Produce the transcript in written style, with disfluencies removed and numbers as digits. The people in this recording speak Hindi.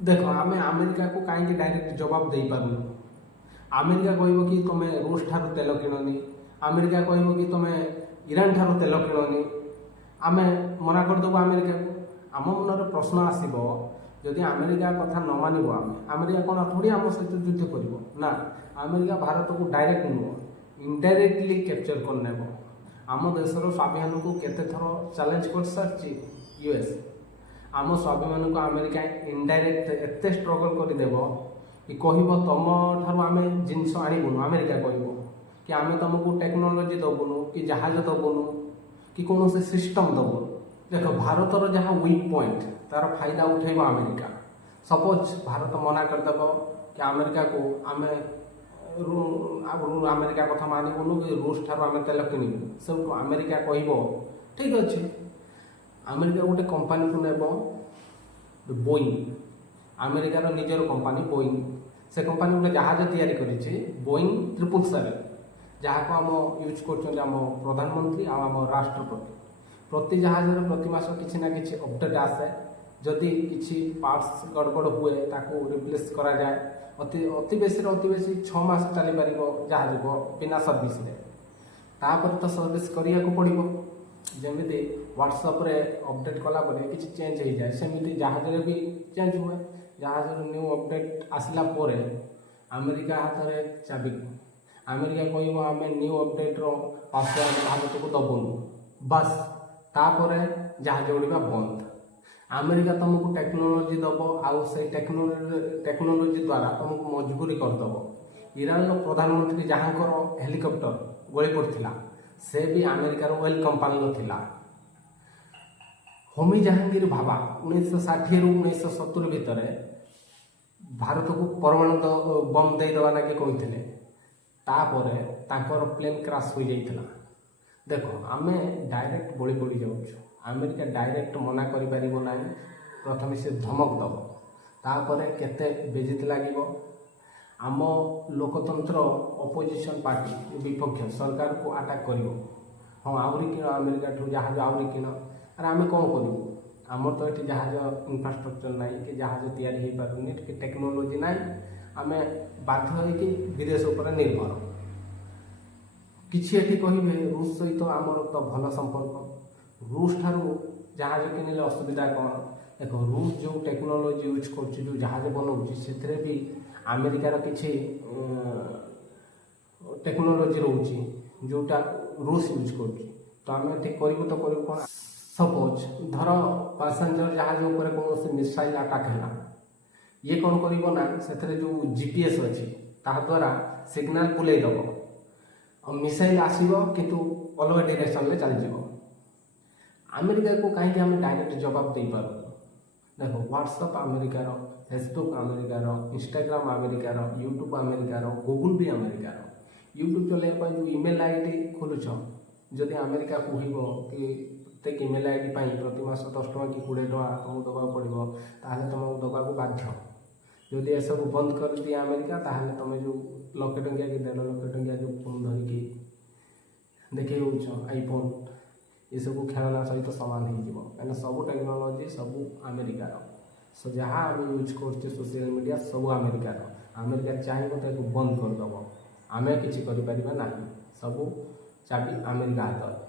देख आम अमेरिका को कहीं डायरेक्ट जवाब दे पारूँ। अमेरिका कह कि तुम रूस ठार तेल किणनी, अमेरिका कह कि तुम ईरान ठार तेल किणनी, आम मना करदेव अमेरिका को। आम मन प्रश्न आसब जदि अमेरिका कथा न मानव अमेरिका कौन थोड़ी आम सहित युद्ध कर ना, अमेरिका भारत को डायरेक्ट नुह इनडायरेक्टली कैप्चर कर आम देशर स्वाभिमान को केते थर चैलेंज कर सारी यूएस। आम स्वाभिमान को अमेरिका इनडायरेक्ट एत स्ट्रगल करदेव कि कह तुम ठार आम जिनस आणबुनु, अमेरिका कह कि आम तुमको टेक्नोलोजी दबुनु कि जहाज दबुनु कि कौन से सिस्टम दबुनु। देख भारतर जहाँ वीक पॉइंट तार फायदा उठेब अमेरिका। सपोज भारत मना करदेव कि अमेरिका को आम अमेरिका कथा मानबुनु कि रूस ठार आम तेल किणु, सब अमेरिका कह ठीक अच्छे। अमेरिका गोटे कंपानी को नेब बोइंग, अमेरिकार निजर कंपानी बोइंग, से कंपानी गोटे जहाज तैयारी करिछि बोइंग 777, जहाँ को आम यूज कर प्रधानमंत्री आम राष्ट्रपति। प्रति जहाज प्रति मास किसी ना कि अपडेट आसे, जदि किसी पार्ट्स गड़बड़ हुए ताको रिप्लेस करा जाए। अति बेसी 6 मास चली पार जहाज को बिना सर्विस रे, तापर तो सर्विस करिया को पड़िबो। जमीती व्हाट्सएप रे अपडेट कला कि चेंज हो जाए सेमती जहाज भी चेंज हुए। जहाज न्यू अपडेट आसला पोरे अमेरिका हाथ में चाबी, अमेरिका कह आम न्यू अपडेट पासवर्ड भारत को दबुनु, बस तापर जहाज उड़ा बंद। अमेरिका तुमको टेक्नोलोजी दब आउ से टेक्नोलोजी द्वारा तुमको मजबूरी करदेव। ईरान प्रधानमंत्री जहाँ हेलिकप्टर गली पड़ता से भी अमेरिकार ओएल कंपानी थिला। होमी जहांगीर भाभा 1960 रु 1970 भितर भारत को परमाणु बम देदेवा ना कहते, तापर तांकर प्लेन क्राश हो जाइथिला। देखो आमे डायरेक्ट बड़ी पड़ी जाऊँ, अमेरिका डायरेक्ट मना करि परिबो नाही। प्रथम से धमक दब, तापर केते बेजित लागिबो। आम लोकतंत्र अपोजिशन पार्टी विपक्ष सरकार को अटैक करिवो, हाँ आहरी किण अमेरिका ठू जहाज आहरी किण। अरे आम कौन करूँ, आमर तो ये जहाज इंफ्रास्ट्रक्चर ना कि जहाज तैयारी हो पारुनी कि टेक्नोलोजी ना, आम बाध्य होइकि विदेश उपर निर्भर। किछि एठी कहिबे रूस सहित आमर तो भल संपर्क, रूस ठारू जहाज किनिले असुविधा कौन। देखो रूस जो टेक्नोलोजी यूज कर जो जहाज बनाऊँ से भी अमेरिकार किछि टेक्नोलोजी रोचे जोटा रूस यूज कर। तो आम ठीक करूँ तो करूँ कौन। सपोज धर पैसेंजर जहाज उपर कौन मिसाइल अटैक है, ये कौन कर से जो जीपीएस अच्छी द्वारा सिग्नाल बुलेदब, मिसाइल आसो किंतु अलग डायरेक्शन में चल। अमेरिका को कहीं आम डायरेक्ट जवाब दे पार। देखो व्हाट्सएप अमेरिकार, फेसबुक अमेरिकार, इंस्टाग्राम अमेरिकार, यूट्यूब अमेरिकार, गूगल भी अमेरिकार। यूट्यूब चलैया जो ईमेल आईडी खोलुछ, जदि अमेरिका कह कि प्रत्येक ईमेल आईडी प्रति मास 10 टଙ୍କା कि 20 टଙ୍କା तुमको दबा पड़ो, ताहले तुमको दबा बाध्य। जदि ये सब बंद कर दिए अमेरिका, ताहले तुम जो 1 लाख टंकिया कि 1.5 लाख टंकिया जो फोन धरिकी देखे आईफोन, ये सब खेलना सहित सामान हो कहीं सब टेक्नोलोजी सब अमेरिकार। सो जहाँ आम यूज कर सोशल मीडिया सब अमेरिकार। अमेरिका चाहिए तो बंद करदेव, आम कि ना, सब चाबी अमेरिका हाथ।